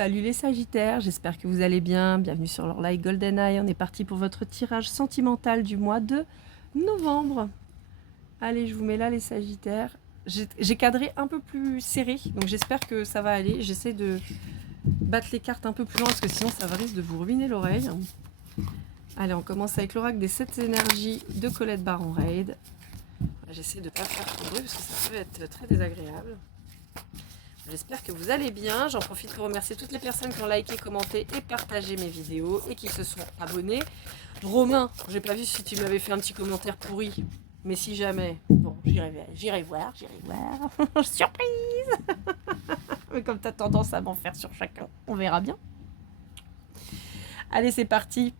Salut les Sagittaires, j'espère que vous allez bien. Bienvenue sur leur live GoldenEye. On est parti pour votre tirage sentimental du mois de novembre. Allez, je vous mets là les Sagittaires. J'ai cadré un peu plus serré, donc j'espère que ça va aller. J'essaie de battre les cartes un peu plus loin parce que sinon ça va risque de vous ruiner l'oreille. Allez, on commence avec l'oracle des 7 énergies de Colette Baron-Reid. J'essaie de ne pas faire trop de bruit parce que ça peut être très désagréable. J'espère que vous allez bien. J'en profite pour remercier toutes les personnes qui ont liké, commenté et partagé mes vidéos et qui se sont abonnés. Romain, j'ai pas vu si tu m'avais fait un petit commentaire pourri, mais si jamais, bon, j'irai voir. Surprise. Mais comme tu as tendance à m'en faire sur chacun, on verra bien. Allez, c'est parti.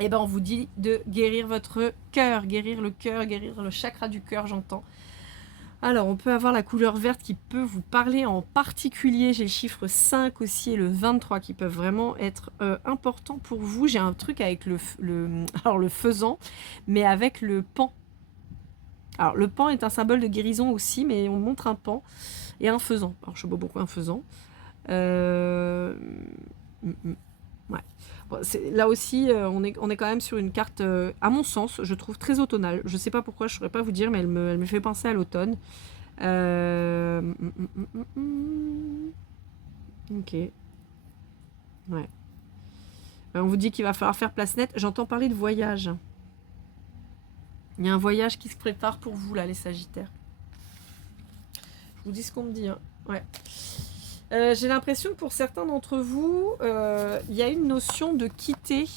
Et ben, on vous dit de guérir votre cœur, guérir le chakra du cœur, j'entends. Alors, on peut avoir la couleur verte qui peut vous parler en particulier. J'ai le chiffre 5 aussi et le 23 qui peuvent vraiment être importants pour vous. J'ai un truc avec le faisan, mais avec le pan. Alors, le pan est un symbole de guérison aussi, mais on montre un pan et un faisan. Alors, je sais pas pourquoi un faisan. Ouais. Bon, là aussi, on est quand même sur une carte, à mon sens, je trouve très automnale. Je ne sais pas pourquoi, je ne saurais pas vous dire, mais elle me fait penser à l'automne. Ok. Ouais. On vous dit qu'il va falloir faire place nette. J'entends parler de voyage. Il y a un voyage qui se prépare pour vous, là, les Sagittaires. Je vous dis ce qu'on me dit. Hein. Ouais. J'ai l'impression que pour certains d'entre vous, il y a une notion de quitter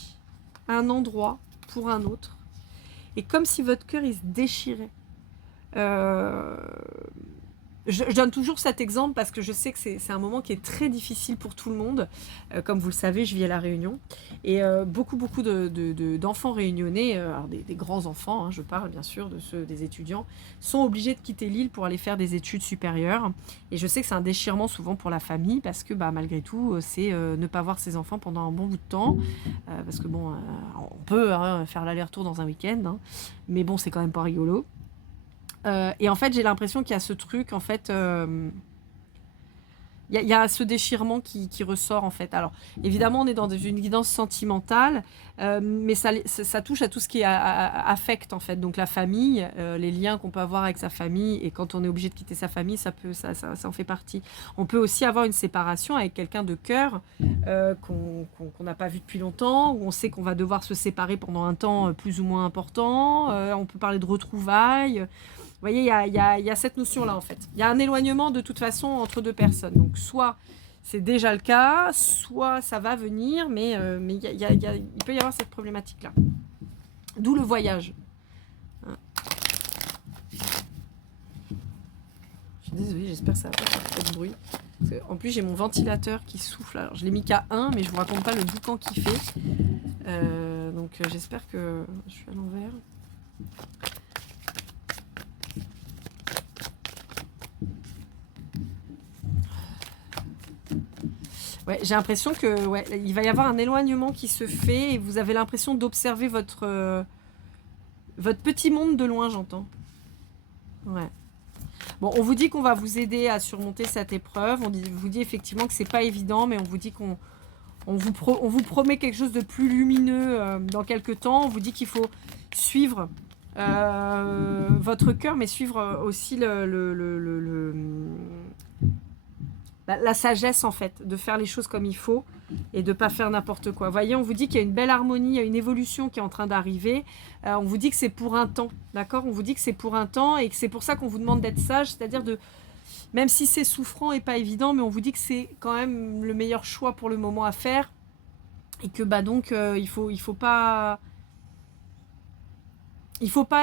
un endroit pour un autre. Et comme si votre cœur, il se déchirait. Je donne toujours cet exemple parce que je sais que c'est un moment qui est très difficile pour tout le monde. Comme vous le savez, je vis à La Réunion. Et beaucoup d'enfants réunionnais, alors des grands enfants, hein, je parle bien sûr de ceux des étudiants, sont obligés de quitter l'île pour aller faire des études supérieures. Et je sais que c'est un déchirement souvent pour la famille parce que malgré tout, c'est ne pas voir ses enfants pendant un bon bout de temps. Parce que bon, on peut faire l'aller-retour dans un week-end, hein, mais bon, c'est quand même pas rigolo. Et en fait, j'ai l'impression qu'il y a ce truc, en fait, il y a ce déchirement qui ressort, en fait. Alors, évidemment, on est dans une guidance sentimentale, mais ça touche à tout ce qui est affect, en fait. Donc, la famille, les liens qu'on peut avoir avec sa famille, et quand on est obligé de quitter sa famille, ça en fait partie. On peut aussi avoir une séparation avec quelqu'un de cœur qu'on n'a pas vu depuis longtemps, où on sait qu'on va devoir se séparer pendant un temps plus ou moins important. On peut parler de retrouvailles. Vous voyez, il y a cette notion-là, en fait. Il y a un éloignement, de toute façon, entre deux personnes. Donc, soit c'est déjà le cas, soit ça va venir, mais il peut y avoir cette problématique-là. D'où le voyage. Hein. Je suis désolée, j'espère que ça va pas faire trop de bruit. En plus, j'ai mon ventilateur qui souffle. Alors, je l'ai mis qu'à 1, mais je ne vous raconte pas le boucan qu'il fait. Donc, j'espère que je suis à l'envers. Ouais, j'ai l'impression que il va y avoir un éloignement qui se fait et vous avez l'impression d'observer votre petit monde de loin, j'entends. Ouais. Bon, on vous dit qu'on va vous aider à surmonter cette épreuve. On vous dit effectivement que c'est pas évident, mais on vous dit qu'on vous promet quelque chose de plus lumineux dans quelques temps. On vous dit qu'il faut suivre votre cœur, mais suivre aussi la sagesse, en fait, de faire les choses comme il faut et de ne pas faire n'importe quoi. Vous voyez, on vous dit qu'il y a une belle harmonie, il y a une évolution qui est en train d'arriver. On vous dit que c'est pour un temps, d'accord ? On vous dit que c'est pour un temps et que c'est pour ça qu'on vous demande d'être sage, c'est-à-dire même si c'est souffrant et pas évident, mais on vous dit que c'est quand même le meilleur choix pour le moment à faire et que donc il faut pas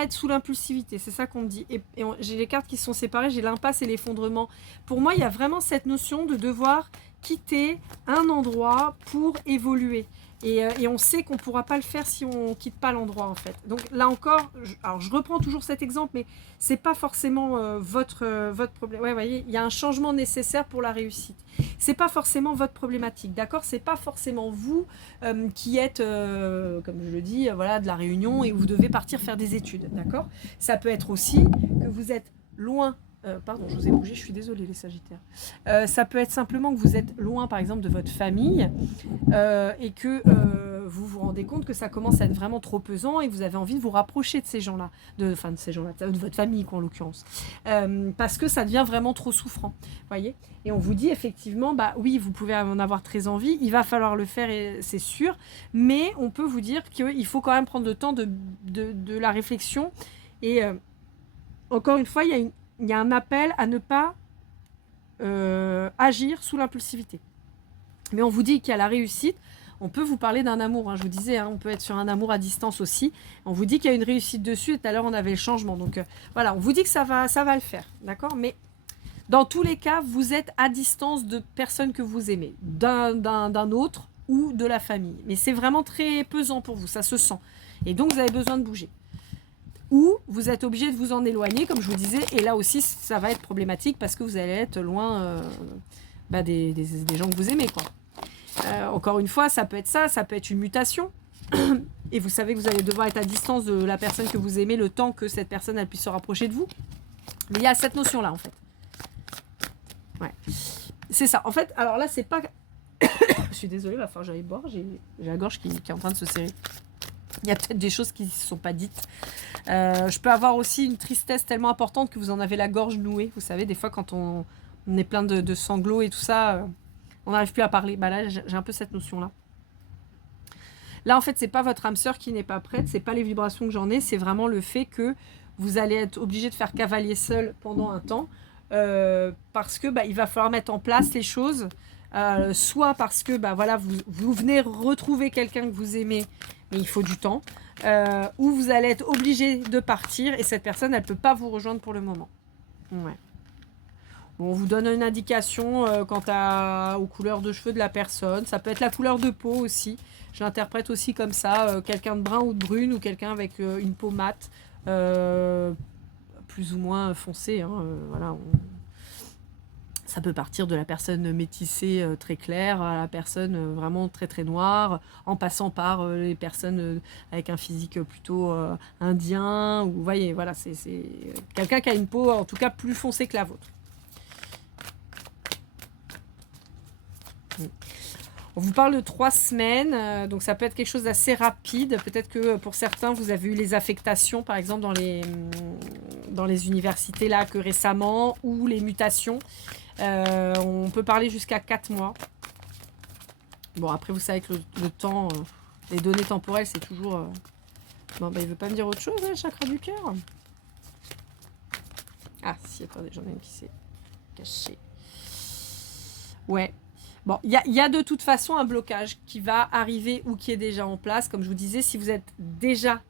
être sous l'impulsivité, c'est ça qu'on me dit. Et j'ai les cartes qui sont séparées, j'ai l'impasse et l'effondrement. Pour moi, il y a vraiment cette notion de devoir quitter un endroit pour évoluer. Et on sait qu'on ne pourra pas le faire si on ne quitte pas l'endroit, en fait. Donc là encore, je reprends toujours cet exemple, mais ce n'est pas forcément votre problème. Ouais, vous voyez, il y a un changement nécessaire pour la réussite. Ce n'est pas forcément votre problématique, d'accord ? Ce n'est pas forcément vous qui êtes, comme je le dis, de La Réunion et vous devez partir faire des études, d'accord ? Ça peut être aussi que vous êtes loin Pardon, je vous ai bougé, je suis désolée les Sagittaires. Ça peut être simplement que vous êtes loin par exemple de votre famille et que vous vous rendez compte que ça commence à être vraiment trop pesant et que vous avez envie de vous rapprocher de ces gens-là, de ces gens-là, de votre famille quoi en l'occurrence, parce que ça devient vraiment trop souffrant, voyez. Et on vous dit effectivement, bah oui, vous pouvez en avoir très envie, il va falloir le faire, c'est sûr, mais on peut vous dire qu'il faut quand même prendre le temps de la réflexion et encore une fois, il y a un appel à ne pas agir sous l'impulsivité. Mais on vous dit qu'il y a la réussite. On peut vous parler d'un amour, hein, je vous disais, hein, on peut être sur un amour à distance aussi. On vous dit qu'il y a une réussite dessus, et tout à l'heure on avait le changement. Donc voilà, on vous dit que ça va le faire, d'accord. Mais dans tous les cas, vous êtes à distance de personnes que vous aimez, d'un autre ou de la famille. Mais c'est vraiment très pesant pour vous, ça se sent. Et donc vous avez besoin de bouger. Ou vous êtes obligé de vous en éloigner, comme je vous disais, et là aussi ça va être problématique parce que vous allez être loin des gens que vous aimez, quoi. Encore une fois, ça peut être une mutation, et vous savez que vous allez devoir être à distance de la personne que vous aimez le temps que cette personne elle puisse se rapprocher de vous. Mais il y a cette notion-là, en fait. Ouais. C'est ça. En fait, alors là, c'est pas... je suis désolée, il va falloir que j'aille boire, j'ai la gorge qui est en train de se serrer. Il y a peut-être des choses qui ne se sont pas dites. Je peux avoir aussi une tristesse tellement importante que vous en avez la gorge nouée. Vous savez, des fois, quand on est plein de sanglots et tout ça, on n'arrive plus à parler. Bah là, j'ai un peu cette notion-là. Là, en fait, c'est pas votre âme sœur qui n'est pas prête. C'est pas les vibrations que j'en ai. C'est vraiment le fait que vous allez être obligé de faire cavalier seul pendant un temps. Parce que il va falloir mettre en place les choses. Soit parce que voilà, vous venez retrouver quelqu'un que vous aimez, mais il faut du temps, ou vous allez être obligé de partir et cette personne elle peut pas vous rejoindre pour le moment. Ouais. Bon, on vous donne une indication quant aux couleurs de cheveux de la personne. Ça peut être la couleur de peau aussi. Je l'interprète aussi comme ça, quelqu'un de brun ou de brune ou quelqu'un avec une peau mate, plus ou moins foncée, hein, voilà. Ça peut partir de la personne métissée très claire à la personne vraiment très très noire, en passant par les personnes avec un physique plutôt indien. Ou, vous voyez, voilà, c'est quelqu'un qui a une peau en tout cas plus foncée que la vôtre. On vous parle de 3 semaines, donc ça peut être quelque chose d'assez rapide. Peut-être que pour certains, vous avez eu les affectations, par exemple, dans les universités là que récemment, ou les mutations. On peut parler jusqu'à 4 mois. Bon, après, vous savez que le temps, les données temporelles, c'est toujours... Bon, il veut pas me dire autre chose, hein, le chakra du cœur. Ah, si, attendez, j'en ai une qui s'est cachée. Ouais. Bon, il y a de toute façon un blocage qui va arriver ou qui est déjà en place. Comme je vous disais, si vous êtes déjà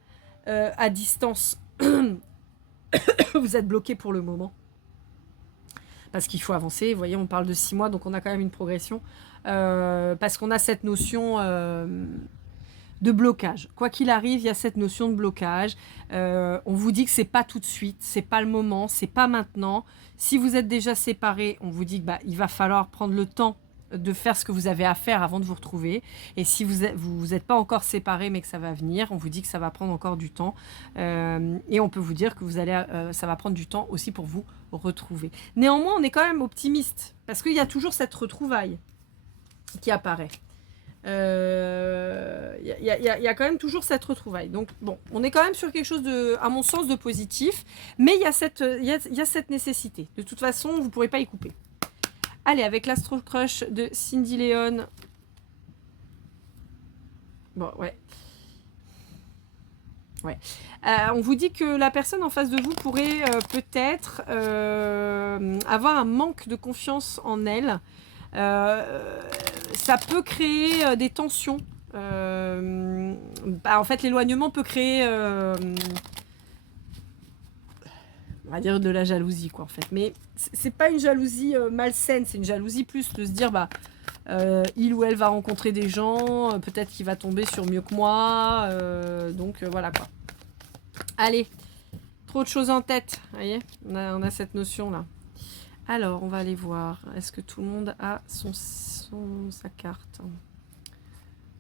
à distance, vous êtes bloqué pour le moment. Parce qu'il faut avancer. Vous voyez, on parle de 6 mois, donc on a quand même une progression. Parce qu'on a cette notion de blocage. Quoi qu'il arrive, il y a cette notion de blocage. On vous dit que c'est pas tout de suite, c'est pas le moment, c'est pas maintenant. Si vous êtes déjà séparés, on vous dit que il va falloir prendre le temps de faire ce que vous avez à faire avant de vous retrouver. Et si vous êtes pas encore séparés mais que ça va venir, on vous dit que ça va prendre encore du temps. Et on peut vous dire que ça va prendre du temps aussi pour vous retrouver. Néanmoins, on est quand même optimiste parce qu'il y a toujours cette retrouvaille qui apparaît. Il y a quand même toujours cette retrouvaille. Donc bon, on est quand même sur quelque chose de, à mon sens, de positif, mais il y a cette nécessité. De toute façon, vous ne pourrez pas y couper. Allez, avec l'Astro Crush de Cindy Léon. Bon, ouais. Ouais. On vous dit que la personne en face de vous pourrait peut-être avoir un manque de confiance en elle. Ça peut créer des tensions. En fait, l'éloignement peut créer, on va dire, de la jalousie, quoi, en fait. Mais c'est pas une jalousie malsaine, c'est une jalousie plus de se dire, il ou elle va rencontrer des gens, peut-être qu'il va tomber sur mieux que moi, donc voilà, quoi. Allez, trop de choses en tête, vous voyez, on a cette notion-là. Alors, on va aller voir. Est-ce que tout le monde a sa carte?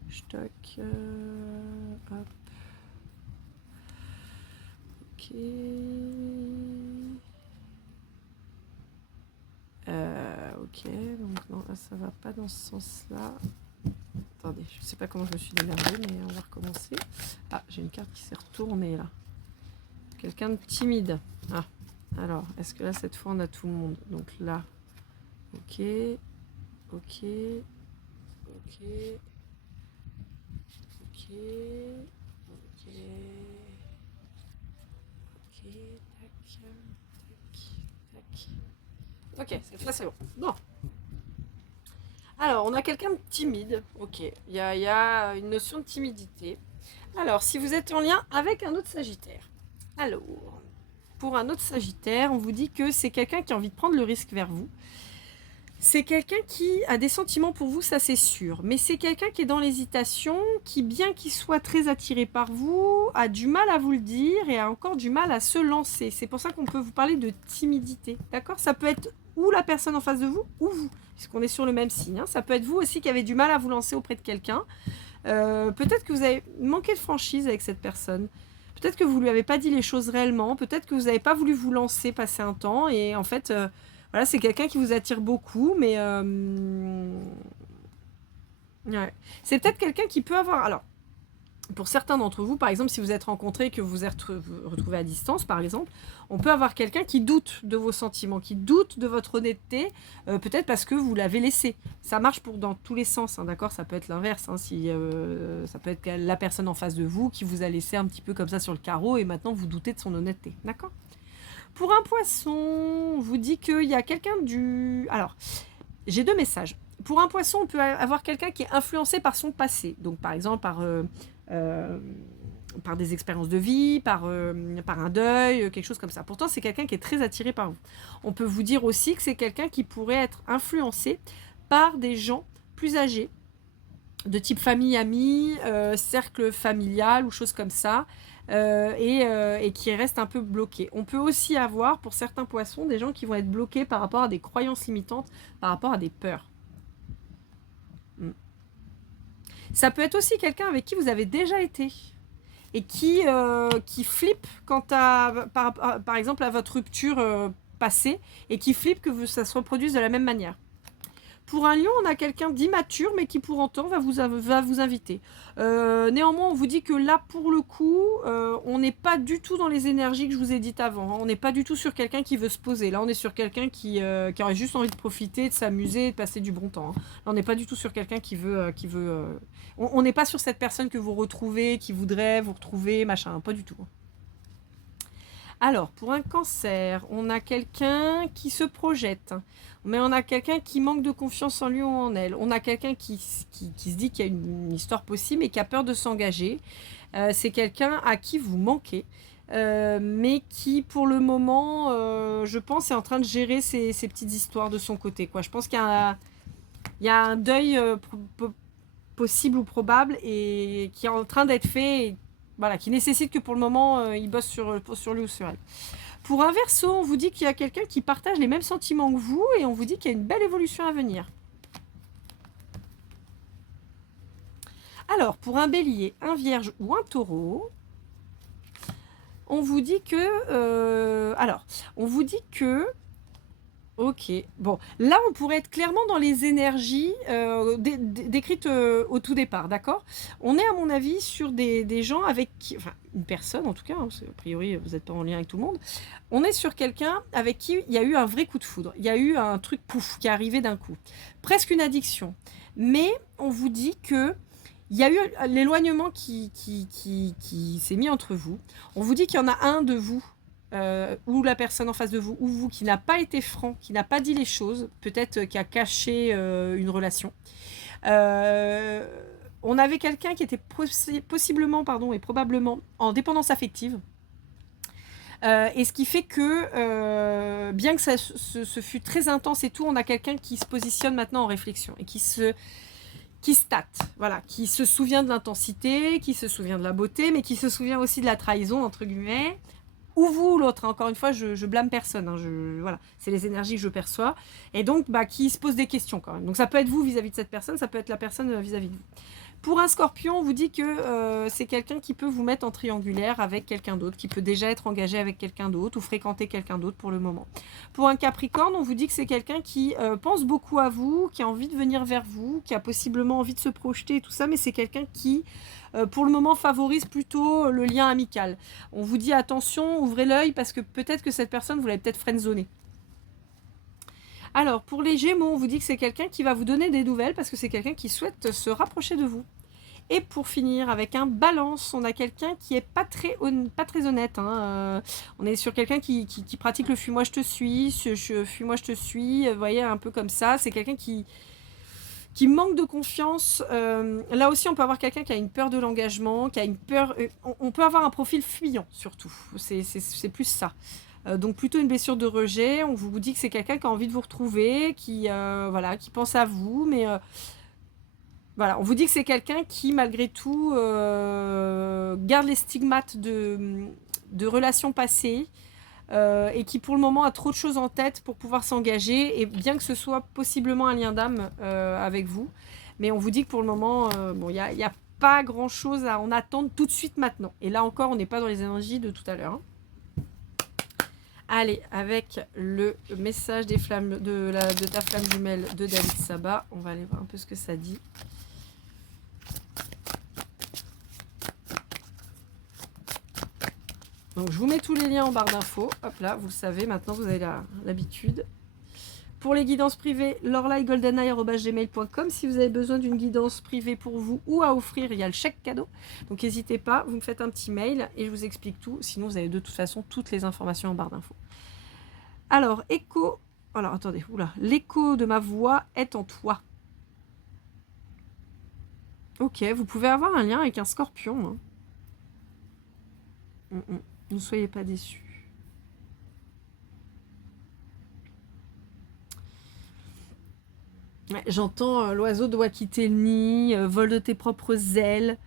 Stock. Hop. Ok. Ok, donc non, là ça va pas dans ce sens-là. Attendez, je sais pas comment je me suis démerdée, mais on va recommencer. Ah, j'ai une carte qui s'est retournée là. Quelqu'un de timide. Ah, alors, est-ce que là cette fois on a tout le monde? Donc là, ok, ok, ok, ok, ok, ok, tac, tac, tac. Ok, cette fois c'est bon. Bon. Alors, on a quelqu'un de timide. Ok, il y a une notion de timidité. Alors, si vous êtes en lien avec un autre Sagittaire. Alors, pour un autre Sagittaire, on vous dit que c'est quelqu'un qui a envie de prendre le risque vers vous. C'est quelqu'un qui a des sentiments pour vous, ça c'est sûr. Mais c'est quelqu'un qui est dans l'hésitation, qui, bien qu'il soit très attiré par vous, a du mal à vous le dire et a encore du mal à se lancer. C'est pour ça qu'on peut vous parler de timidité. D'accord? Ça peut être ou la personne en face de vous, ou vous, puisqu'on est sur le même signe. Hein. Ça peut être vous aussi qui avez du mal à vous lancer auprès de quelqu'un. Peut-être que vous avez manqué de franchise avec cette personne. Peut-être que vous ne lui avez pas dit les choses réellement. Peut-être que vous n'avez pas voulu vous lancer, passer un temps. Et en fait... voilà, c'est quelqu'un qui vous attire beaucoup, mais ouais. C'est peut-être quelqu'un qui peut avoir... Alors, pour certains d'entre vous, par exemple, si vous êtes rencontrés, que vous vous êtes retrouvés à distance, par exemple, on peut avoir quelqu'un qui doute de vos sentiments, qui doute de votre honnêteté, peut-être parce que vous l'avez laissé. Ça marche dans tous les sens, hein, d'accord? Ça peut être l'inverse, hein, ça peut être la personne en face de vous qui vous a laissé un petit peu comme ça sur le carreau et maintenant vous doutez de son honnêteté, d'accord? Pour un poisson, on vous dit qu'il y a quelqu'un du... Alors, j'ai deux messages. Pour un poisson, on peut avoir quelqu'un qui est influencé par son passé. Donc, par exemple, par des expériences de vie, par un deuil, quelque chose comme ça. Pourtant, c'est quelqu'un qui est très attiré par vous. On peut vous dire aussi que c'est quelqu'un qui pourrait être influencé par des gens plus âgés, de type famille, amis, cercle familial ou choses comme ça, et qui reste un peu bloqué. On peut aussi avoir, pour certains poissons, des gens qui vont être bloqués par rapport à des croyances limitantes, par rapport à des peurs. Ça peut être aussi quelqu'un avec qui vous avez déjà été et qui flippe par exemple à votre rupture passée et qui flippe que ça se reproduise de la même manière. Pour un lion, on a quelqu'un d'immature, mais qui pour autant va vous inviter. Néanmoins, on vous dit que là, pour le coup, on n'est pas du tout dans les énergies que je vous ai dites avant. Hein. On n'est pas du tout sur quelqu'un qui veut se poser. Là, on est sur quelqu'un qui aurait juste envie de profiter, de s'amuser, de passer du bon temps. Hein. Là, on n'est pas du tout sur quelqu'un qui veut... On n'est pas sur cette personne que vous retrouvez, qui voudrait vous retrouver, machin. Pas du tout. Alors, pour un cancer, on a quelqu'un qui se projette, mais on a quelqu'un qui manque de confiance en lui ou en elle. On a quelqu'un qui se dit qu'il y a une histoire possible et qui a peur de s'engager. C'est quelqu'un à qui vous manquez, mais qui, pour le moment, je pense, est en train de gérer ces petites histoires de son côté. Quoi. Je pense qu'il y a un deuil possible ou probable et qui est en train d'être fait... Et, voilà, qui nécessite que pour le moment, il bosse sur lui ou sur elle. Pour un Verseau, on vous dit qu'il y a quelqu'un qui partage les mêmes sentiments que vous et on vous dit qu'il y a une belle évolution à venir. Alors, pour un Bélier, un Vierge ou un Taureau, on vous dit que... on vous dit que... Ok, bon, là on pourrait être clairement dans les énergies décrites au tout départ, d'accord? On est à mon avis sur des gens avec qui, enfin une personne en tout cas, hein, a priori vous n'êtes pas en lien avec tout le monde, on est sur quelqu'un avec qui il y a eu un vrai coup de foudre, il y a eu un truc pouf qui est arrivé d'un coup, presque une addiction, mais on vous dit que il y a eu l'éloignement qui s'est mis entre vous, on vous dit qu'il y en a un de vous, ou la personne en face de vous, ou vous, qui n'a pas été franc, qui n'a pas dit les choses, peut-être qui a caché une relation. On avait quelqu'un qui était possiblement et probablement en dépendance affective. Et ce qui fait que, bien que ce fut très intense et tout, on a quelqu'un qui se positionne maintenant en réflexion et qui se tâte, voilà, qui se souvient de l'intensité, qui se souvient de la beauté, mais qui se souvient aussi de la trahison, entre guillemets, ou vous ou l'autre, hein. Encore une fois, je blâme personne, hein. Voilà, c'est les énergies que je perçois, et donc qui se pose des questions quand même. Donc ça peut être vous vis-à-vis de cette personne, ça peut être la personne vis-à-vis de vous. Pour un scorpion, on vous dit que c'est quelqu'un qui peut vous mettre en triangulaire avec quelqu'un d'autre, qui peut déjà être engagé avec quelqu'un d'autre ou fréquenter quelqu'un d'autre pour le moment. Pour un capricorne, on vous dit que c'est quelqu'un qui pense beaucoup à vous, qui a envie de venir vers vous, qui a possiblement envie de se projeter et tout ça, mais c'est quelqu'un qui, pour le moment, favorise plutôt le lien amical. On vous dit attention, ouvrez l'œil parce que peut-être que cette personne, vous l'avez peut-être friendzonée. Alors, pour les Gémeaux, on vous dit que c'est quelqu'un qui va vous donner des nouvelles parce que c'est quelqu'un qui souhaite se rapprocher de vous. Et pour finir, avec un Balance, on a quelqu'un qui est pas très honnête. Hein. On est sur quelqu'un qui pratique le fuis-moi, je te suis, fuis-moi, je te suis, vous voyez, un peu comme ça. C'est quelqu'un qui manque de confiance. Là aussi, on peut avoir quelqu'un qui a une peur de l'engagement, qui a une peur... on peut avoir un profil fuyant, surtout. C'est plus ça. Donc plutôt une blessure de rejet. On vous dit que c'est quelqu'un qui a envie de vous retrouver, qui pense à vous, mais voilà, on vous dit que c'est quelqu'un qui malgré tout garde les stigmates de relations passées et qui pour le moment a trop de choses en tête pour pouvoir s'engager, et bien que ce soit possiblement un lien d'âme avec vous, mais on vous dit que pour le moment il y a pas grand chose à en attendre tout de suite maintenant, et là encore on n'est pas dans les énergies de tout à l'heure, hein. Allez, avec le message des flammes de ta flamme jumelle de David Sabat, on va aller voir un peu ce que ça dit. Donc je vous mets tous les liens en barre d'infos. Hop là, vous le savez, maintenant vous avez l'habitude. Pour les guidances privées, lorlaigoldeneye@gmail.com. Si vous avez besoin d'une guidance privée pour vous ou à offrir, il y a le chèque cadeau. Donc n'hésitez pas, vous me faites un petit mail et je vous explique tout. Sinon, vous avez de toute façon toutes les informations en barre d'infos. Alors, écho. Alors, attendez, oula. L'écho de ma voix est en toi. Ok, vous pouvez avoir un lien avec un scorpion. Hein. Ne soyez pas déçus. Ouais, j'entends l'oiseau doit quitter le nid, vol de tes propres ailes.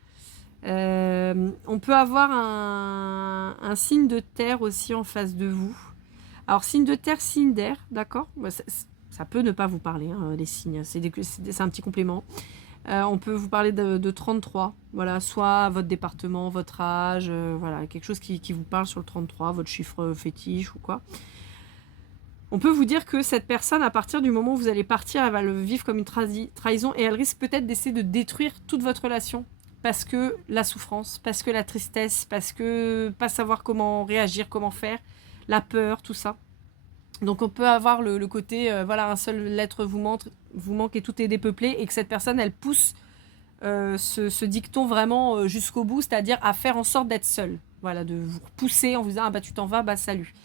On peut avoir un signe de terre aussi en face de vous. Alors, signe de terre, signe d'air, d'accord, ça peut ne pas vous parler, hein, les signes, c'est un petit complément. On peut vous parler de 33, voilà, soit votre département, votre âge, voilà, quelque chose qui vous parle sur le 33, votre chiffre fétiche ou quoi. On peut vous dire que cette personne, à partir du moment où vous allez partir, elle va le vivre comme une trahison et elle risque peut-être d'essayer de détruire toute votre relation. Parce que la souffrance, parce que la tristesse, parce que pas savoir comment réagir, comment faire, la peur, tout ça. Donc on peut avoir le côté, voilà, un seul être vous manque et tout est dépeuplé, et que cette personne, elle pousse ce dicton vraiment jusqu'au bout, c'est-à-dire à faire en sorte d'être seule. Voilà, de vous repousser en vous disant « Ah bah tu t'en vas, bah salut ».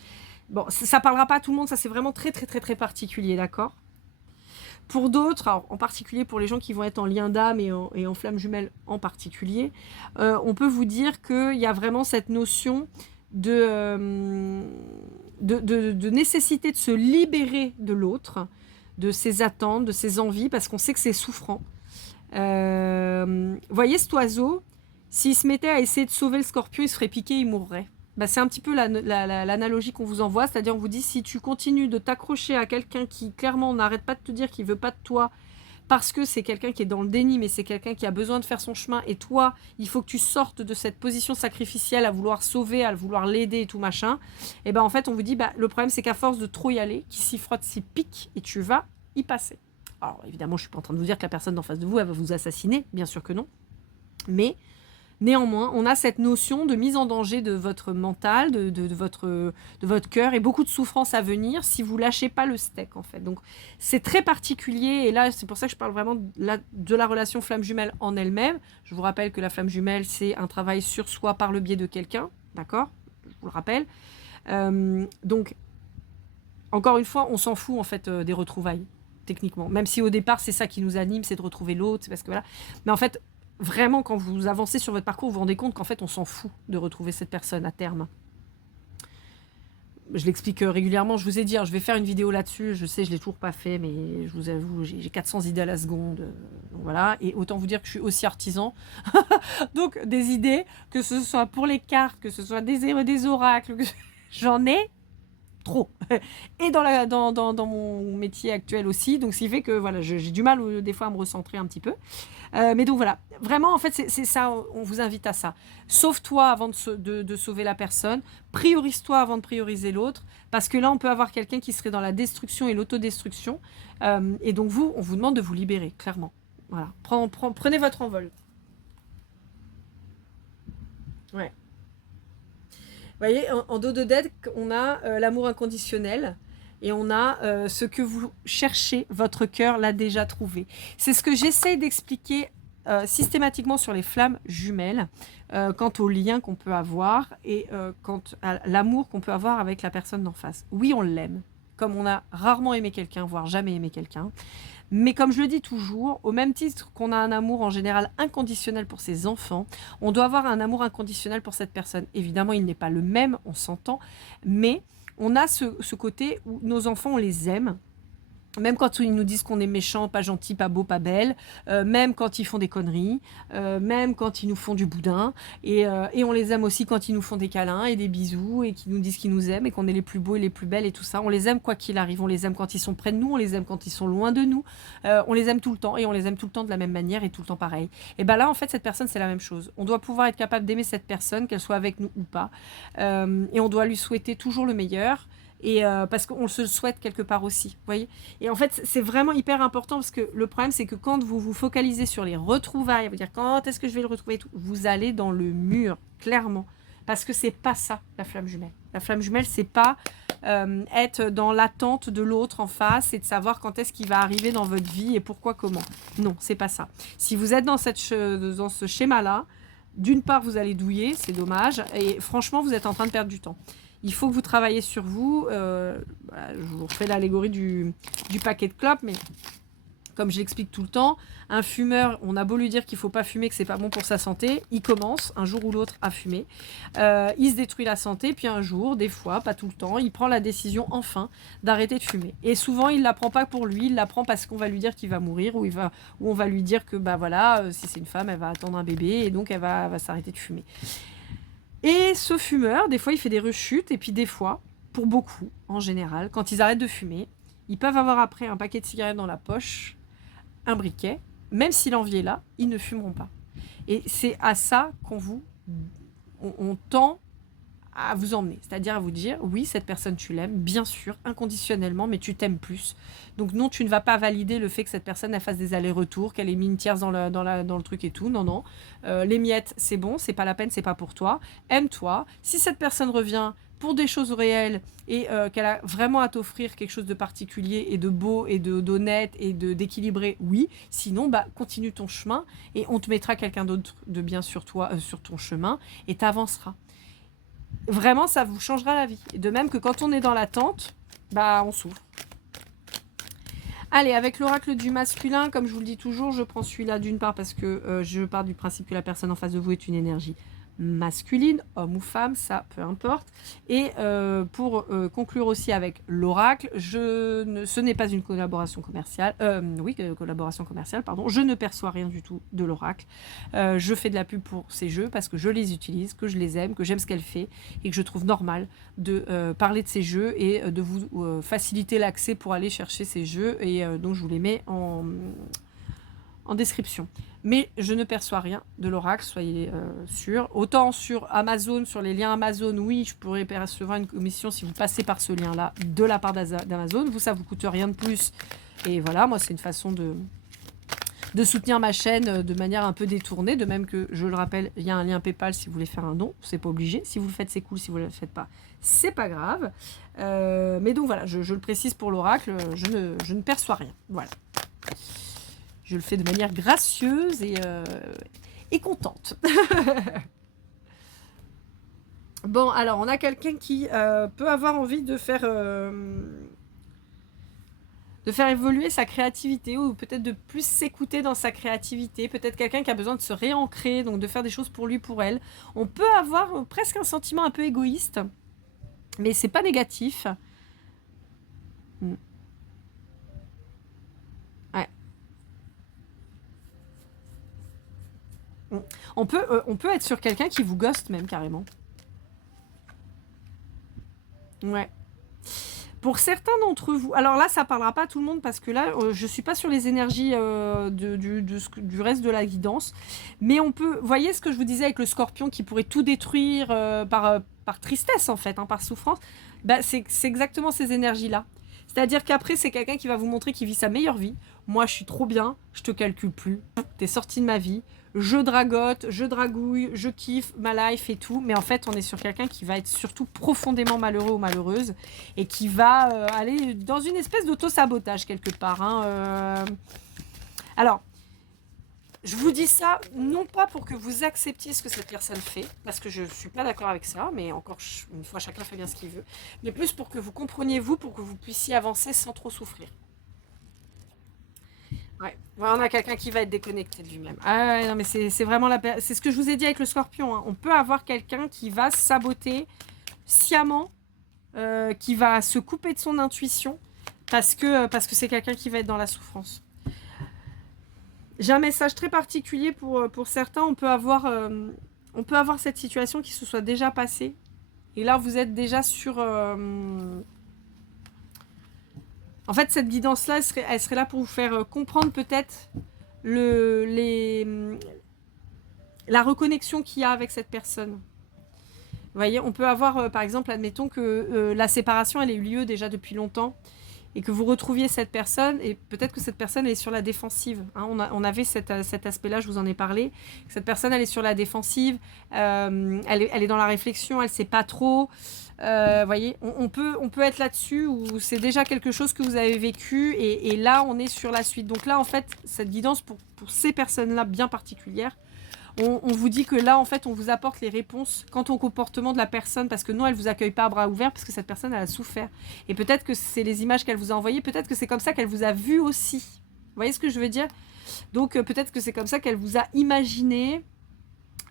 Bon, ça parlera pas à tout le monde, ça c'est vraiment très très très très particulier, d'accord ? Pour d'autres, en particulier pour les gens qui vont être en lien d'âme et en flamme jumelle en particulier, on peut vous dire qu'il y a vraiment cette notion de nécessité de se libérer de l'autre, de ses attentes, de ses envies, parce qu'on sait que c'est souffrant. Voyez cet oiseau, s'il se mettait à essayer de sauver le scorpion, il se ferait piquer, il mourrait. Bah, c'est un petit peu l'analogie qu'on vous envoie, c'est-à-dire on vous dit si tu continues de t'accrocher à quelqu'un qui clairement n'arrête pas de te dire qu'il veut pas de toi parce que c'est quelqu'un qui est dans le déni, mais c'est quelqu'un qui a besoin de faire son chemin, et toi il faut que tu sortes de cette position sacrificielle à vouloir sauver, à vouloir l'aider et tout machin, et ben en fait on vous dit bah, le problème c'est qu'à force de trop y aller, qui s'y frotte s'y pique et tu vas y passer. Alors évidemment je suis pas en train de vous dire que la personne en face de vous elle va vous assassiner, bien sûr que non, mais néanmoins, on a cette notion de mise en danger de votre mental, de votre cœur, et beaucoup de souffrance à venir si vous lâchez pas le steak, en fait. Donc, c'est très particulier, et là, c'est pour ça que je parle vraiment de la relation flamme jumelle en elle-même. Je vous rappelle que la flamme jumelle, c'est un travail sur soi par le biais de quelqu'un, d'accord ? Je vous le rappelle. Donc, encore une fois, on s'en fout, en fait, des retrouvailles, techniquement. Même si au départ, c'est ça qui nous anime, c'est de retrouver l'autre, c'est parce que voilà. Mais en fait, vraiment, quand vous avancez sur votre parcours, vous vous rendez compte qu'en fait, on s'en fout de retrouver cette personne à terme. Je l'explique régulièrement. Je vous ai dit, je vais faire une vidéo là-dessus. Je sais, je ne l'ai toujours pas fait, mais je vous avoue, j'ai 400 idées à la seconde. Donc voilà. Et autant vous dire que je suis aussi artisan. Donc, des idées, que ce soit pour les cartes, que ce soit des oracles, j'en ai trop. Et dans mon métier actuel aussi. Donc, ce qui fait que voilà, j'ai du mal des fois à me recentrer un petit peu. Mais donc voilà, vraiment, en fait, c'est ça, on vous invite à ça. Sauve-toi avant de sauver la personne. Priorise-toi avant de prioriser l'autre. Parce que là, on peut avoir quelqu'un qui serait dans la destruction et l'autodestruction. Et donc, on vous demande de vous libérer, clairement. Voilà, prenez votre envol. Ouais. Vous voyez, en dos de deck, on a l'amour inconditionnel et on a ce que vous cherchez, votre cœur l'a déjà trouvé. C'est ce que j'essaie d'expliquer systématiquement sur les flammes jumelles, quant au lien qu'on peut avoir et quant à l'amour qu'on peut avoir avec la personne d'en face. Oui, on l'aime, comme on a rarement aimé quelqu'un, voire jamais aimé quelqu'un. Mais comme je le dis toujours, au même titre qu'on a un amour en général inconditionnel pour ses enfants, on doit avoir un amour inconditionnel pour cette personne. Évidemment, il n'est pas le même, on s'entend, mais on a ce côté où nos enfants, on les aime. Même quand ils nous disent qu'on est méchant, pas gentil, pas beau, pas belle, même quand ils font des conneries, même quand ils nous font du boudin, et on les aime aussi quand ils nous font des câlins et des bisous, et qu'ils nous disent qu'ils nous aiment, et qu'on est les plus beaux et les plus belles, et tout ça. On les aime quoi qu'il arrive, on les aime quand ils sont près de nous, on les aime quand ils sont loin de nous, on les aime tout le temps, et on les aime tout le temps de la même manière, et tout le temps pareil. Et bien là, en fait, cette personne, c'est la même chose. On doit pouvoir être capable d'aimer cette personne, qu'elle soit avec nous ou pas, et on doit lui souhaiter toujours le meilleur, et parce qu'on se le souhaite quelque part aussi, vous voyez. Et en fait, c'est vraiment hyper important parce que le problème, c'est que quand vous vous focalisez sur les retrouvailles, vous dire quand est-ce que je vais le retrouver et tout, vous allez dans le mur, clairement. Parce que c'est pas ça, la flamme jumelle. La flamme jumelle, c'est pas être dans l'attente de l'autre en face et de savoir quand est-ce qu'il va arriver dans votre vie et pourquoi, comment. Non, c'est pas ça. Si vous êtes dans ce schéma-là, d'une part, vous allez douiller, c'est dommage, et franchement, vous êtes en train de perdre du temps. Il faut que vous travaillez sur vous. Voilà, je vous refais l'allégorie du paquet de clopes, mais comme je l'explique tout le temps, un fumeur, on a beau lui dire qu'il ne faut pas fumer, que c'est pas bon pour sa santé, il commence un jour ou l'autre à fumer. Il se détruit la santé, puis un jour, des fois, pas tout le temps, il prend la décision enfin d'arrêter de fumer. Et souvent, il ne la prend pas pour lui, il la prend parce qu'on va lui dire qu'il va mourir, ou on va lui dire que bah voilà, si c'est une femme, elle va attendre un bébé, et donc elle va s'arrêter de fumer. Et ce fumeur, des fois, il fait des rechutes, et puis des fois, pour beaucoup, en général, quand ils arrêtent de fumer, ils peuvent avoir après un paquet de cigarettes dans la poche, un briquet, même si l'envie est là, ils ne fumeront pas. Et c'est à ça on tend à vous emmener, c'est-à-dire à vous dire, oui, cette personne, tu l'aimes, bien sûr, inconditionnellement, mais tu t'aimes plus. Donc non, tu ne vas pas valider le fait que cette personne, elle fasse des allers-retours, qu'elle ait mis une tierce dans le truc et tout. Non, non. Les miettes, c'est bon, c'est pas la peine, c'est pas pour toi. Aime-toi. Si cette personne revient pour des choses réelles et qu'elle a vraiment à t'offrir quelque chose de particulier et de beau et d'honnête et d'équilibré, oui. Sinon, bah, continue ton chemin et on te mettra quelqu'un d'autre de bien sur toi, sur ton chemin, et t'avanceras. Vraiment, ça vous changera la vie. De même que quand on est dans l'attente, bah, on souffre. Allez, avec l'oracle du masculin, comme je vous le dis toujours, je prends celui-là d'une part parce que je pars du principe que la personne en face de vous est une énergie masculine, homme ou femme, ça peu importe. Et pour conclure aussi avec l'oracle, ce n'est pas une collaboration commerciale. Collaboration commerciale, pardon. Je ne perçois rien du tout de l'oracle. Je fais de la pub pour ces jeux parce que je les utilise, que je les aime, que j'aime ce qu'elle fait et que je trouve normal de parler de ces jeux et de vous faciliter l'accès pour aller chercher ces jeux. Et donc je vous les mets en description. Mais je ne perçois rien de l'oracle, soyez sûrs. Autant sur Amazon, sur les liens Amazon, oui, je pourrais percevoir une commission si vous passez par ce lien-là de la part d'Amazon. Vous, ça ne vous coûte rien de plus. Et voilà, moi, c'est une façon de soutenir ma chaîne de manière un peu détournée. De même que, je le rappelle, il y a un lien PayPal si vous voulez faire un don. C'est pas obligé. Si vous le faites, c'est cool. Si vous ne le faites pas, c'est pas grave. Mais donc voilà, je le précise pour l'oracle, je ne perçois rien. Voilà. Je le fais de manière gracieuse et contente. Bon, alors, on a quelqu'un qui peut avoir envie de faire évoluer sa créativité ou peut-être de plus s'écouter dans sa créativité. Peut-être quelqu'un qui a besoin de se réancrer, donc de faire des choses pour lui, pour elle. On peut avoir presque un sentiment un peu égoïste, mais c'est pas négatif. On peut être sur quelqu'un qui vous ghost même carrément. Ouais. Pour certains d'entre vous, alors là, ça parlera pas à tout le monde parce que là, je suis pas sur les énergies du reste de la guidance, mais on peut, voyez ce que je vous disais avec le scorpion qui pourrait tout détruire par tristesse en fait, hein, par souffrance, bah, c'est exactement ces énergies-là. C'est-à-dire qu'après, c'est quelqu'un qui va vous montrer qu'il vit sa meilleure vie. Moi, je suis trop bien, je te calcule plus, t'es sorti de ma vie, je dragote, je dragouille, je kiffe ma life et tout. Mais en fait, on est sur quelqu'un qui va être surtout profondément malheureux ou malheureuse et qui va aller dans une espèce d'auto-sabotage quelque part. Hein, Alors, je vous dis ça, non pas pour que vous acceptiez ce que cette personne fait, parce que je ne suis pas d'accord avec ça, mais encore une fois, chacun fait bien ce qu'il veut, mais plus pour que vous compreniez vous, pour que vous puissiez avancer sans trop souffrir. Ouais. Ouais, on a quelqu'un qui va être déconnecté de lui-même. Ah ouais, non, mais c'est vraiment c'est ce que je vous ai dit avec le scorpion. Hein. On peut avoir quelqu'un qui va saboter sciemment, qui va se couper de son intuition, parce que c'est quelqu'un qui va être dans la souffrance. J'ai un message très particulier pour certains. On peut avoir cette situation qui se soit déjà passée. Et là, vous êtes déjà sur... En fait, cette guidance-là, elle serait là pour vous faire comprendre peut-être la reconnexion qu'il y a avec cette personne. Vous voyez, on peut avoir, par exemple, admettons que la séparation, elle ait eu lieu déjà depuis longtemps et que vous retrouviez cette personne, et peut-être que cette personne elle est sur la défensive. Hein, on avait cet aspect-là, je vous en ai parlé. Cette personne, elle est sur la défensive, elle est dans la réflexion, elle ne sait pas trop. Voyez, on peut être là-dessus, où c'est déjà quelque chose que vous avez vécu, et là, on est sur la suite. Donc là, en fait, cette guidance, pour ces personnes-là bien particulières, on vous dit que là, en fait, on vous apporte les réponses quant au comportement de la personne, parce que non, elle ne vous accueille pas à bras ouverts, parce que cette personne, elle a souffert. Et peut-être que c'est les images qu'elle vous a envoyées, peut-être que c'est comme ça qu'elle vous a vu aussi. Vous voyez ce que je veux dire? Donc, peut-être que c'est comme ça qu'elle vous a imaginé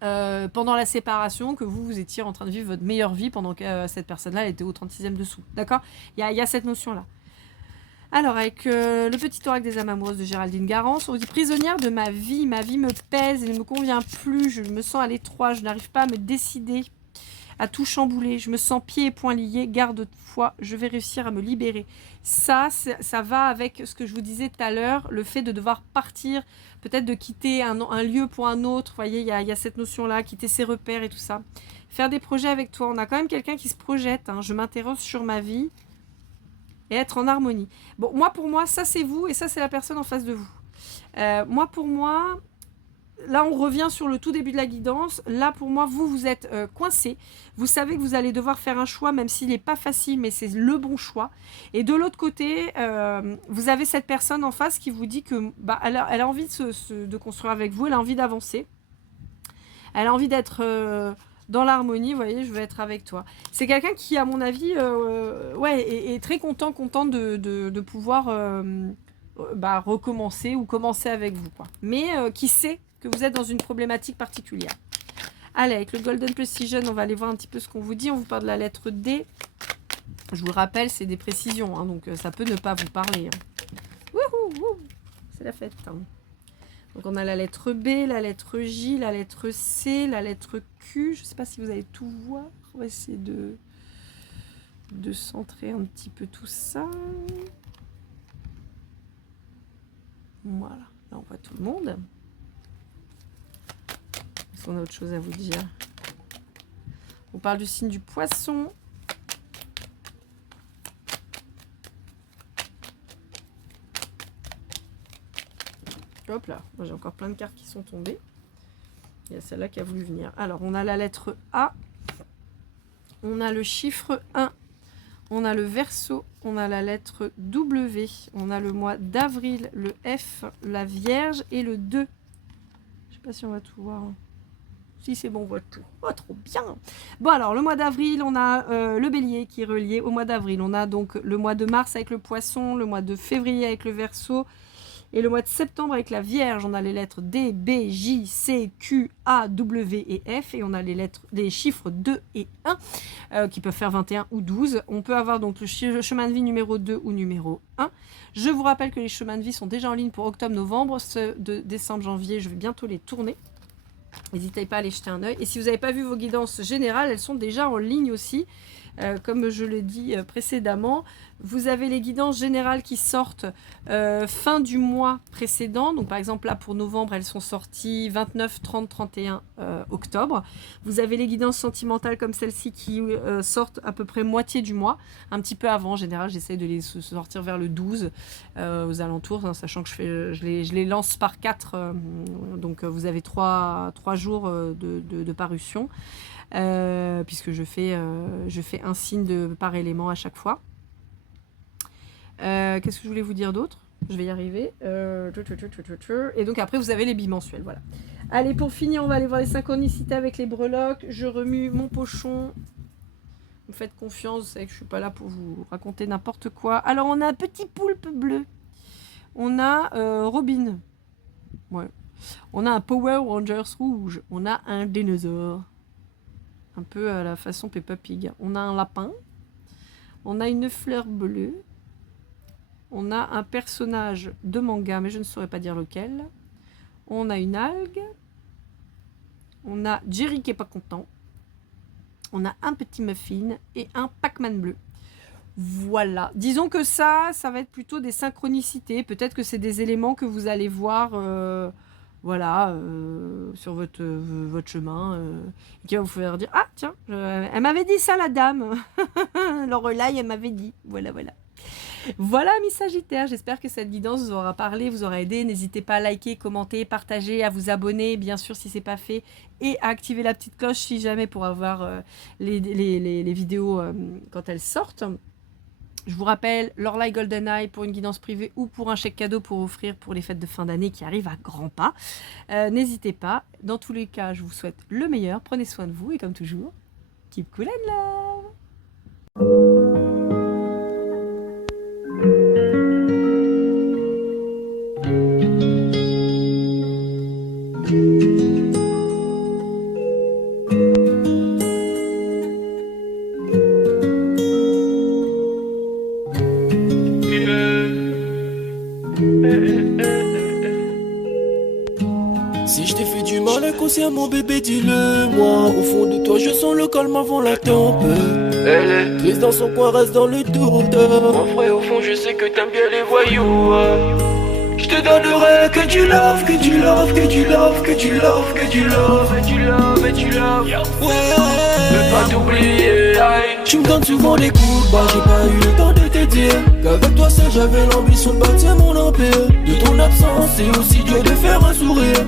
pendant la séparation, que vous étiez en train de vivre votre meilleure vie pendant que cette personne-là, elle était au 36e dessous. D'accord? Il y a cette notion-là. Alors, avec le petit oracle des âmes amoureuses de Géraldine Garance, on dit: prisonnière de ma vie me pèse et ne me convient plus, je me sens à l'étroit, je n'arrive pas à me décider, à tout chambouler, je me sens pieds et poings liés, garde-foi, je vais réussir à me libérer. Ça va avec ce que je vous disais tout à l'heure, le fait de devoir partir, peut-être de quitter un lieu pour un autre, vous voyez, il y a cette notion-là, quitter ses repères et tout ça. Faire des projets avec toi, on a quand même quelqu'un qui se projette, hein, je m'interroge sur ma vie, et être en harmonie. Bon, pour moi, ça c'est vous et ça c'est la personne en face de vous. Pour moi, là on revient sur le tout début de la guidance. Là pour moi, vous êtes coincé. Vous savez que vous allez devoir faire un choix, même s'il n'est pas facile, mais c'est le bon choix. Et de l'autre côté, vous avez cette personne en face qui vous dit que elle a envie de construire avec vous, elle a envie d'avancer. Elle a envie d'être... dans l'harmonie, vous voyez, je veux être avec toi. C'est quelqu'un qui, à mon avis, est très contente de pouvoir recommencer ou commencer avec vous, quoi. Mais qui sait que vous êtes dans une problématique particulière. Allez, avec le Golden Precision, on va aller voir un petit peu ce qu'on vous dit. On vous parle de la lettre D. Je vous le rappelle, c'est des précisions, hein, donc ça peut ne pas vous parler. Hein. Wouhou, c'est la fête. Hein. Donc on a la lettre B, la lettre J, la lettre C, la lettre Q. Je ne sais pas si vous allez tout voir. On va essayer de centrer un petit peu tout ça. Voilà, là on voit tout le monde. Est-ce qu'on a autre chose à vous dire? On parle du signe du poisson. Hop là, moi j'ai encore plein de cartes qui sont tombées. Il y a celle-là qui a voulu venir. Alors, on a la lettre A, on a le chiffre 1, on a le Verseau, on a la lettre W, on a le mois d'avril, le F, la Vierge et le 2. Je sais pas si on va tout voir. Si c'est bon, on voit tout. Oh, trop bien! Bon, alors, le mois d'avril, on a le Bélier qui est relié au mois d'avril. On a donc le mois de mars avec le Poisson, le mois de février avec le Verseau. Et le mois de septembre avec la Vierge, on a les lettres D, B, J, C, Q, A, W et F. Et on a les chiffres 2 et 1 qui peuvent faire 21 ou 12. On peut avoir donc le chemin de vie numéro 2 ou numéro 1. Je vous rappelle que les chemins de vie sont déjà en ligne pour octobre-novembre. Ceux de décembre-janvier, je vais bientôt les tourner. N'hésitez pas à aller jeter un œil. Et si vous n'avez pas vu vos guidances générales, elles sont déjà en ligne aussi. Comme je l'ai dit précédemment, Vous avez les guidances générales qui sortent fin du mois précédent. Donc par exemple là pour novembre, elles sont sorties 29, 30, 31 octobre. Vous avez les guidances sentimentales comme celle-ci qui sortent à peu près moitié du mois, un petit peu avant. En général, j'essaie de les sortir vers le 12 aux alentours, hein, sachant que je les lance par 4. Donc vous avez 3 jours de parution, puisque je fais un signe par élément à chaque fois. Qu'est-ce que je voulais vous dire d'autre? Je vais y arriver. Et donc après, vous avez les bimensuels. Voilà. Allez, pour finir, on va aller voir les synchronicités avec les breloques. Je remue mon pochon. Vous me faites confiance, vous savez que je ne suis pas là pour vous raconter n'importe quoi. Alors, on a un petit poulpe bleu. On a Robin. Ouais. On a un Power Rangers rouge. On a un dinosaure. Un peu à la façon Peppa Pig. On a un lapin. On a une fleur bleue. On a un personnage de manga, mais je ne saurais pas dire lequel. On a une algue. On a Jerry qui est pas content. On a un petit muffin et un Pac-Man bleu. Voilà. Disons que ça va être plutôt des synchronicités. Peut-être que c'est des éléments que vous allez voir sur votre chemin. Et qui va vous faire dire, ah tiens, elle m'avait dit ça la dame. Lorelai, elle m'avait dit. Voilà. Voilà mes Sagittaires, j'espère que cette guidance vous aura parlé, vous aura aidé. N'hésitez pas à liker, commenter, partager, à vous abonner, bien sûr si ce n'est pas fait, et à activer la petite cloche si jamais pour avoir les vidéos quand elles sortent. Je vous rappelle, Lorelai GoldenEye pour une guidance privée ou pour un chèque cadeau pour offrir pour les fêtes de fin d'année qui arrivent à grands pas. N'hésitez pas, dans tous les cas, je vous souhaite le meilleur, prenez soin de vous et comme toujours, keep cool and love. Si je t'ai fait du mal inconsciemment bébé dis-le moi. Au fond de toi je sens le calme avant la tempête. Elle est triste dans son coin, reste dans le doute. Mon frère au fond je sais que t'aimes bien les voyous. Je te donnerai que du love, que du love, que du love, que du love, que du love, et du love, et du love. Ouais, veux pas t'oublier. Tu me donnes souvent des coups de barre, j'ai pas eu le temps de te dire qu'avec toi seul j'avais l'ambition de bâtir mon empire. De ton absence c'est aussi dur de faire un sourire.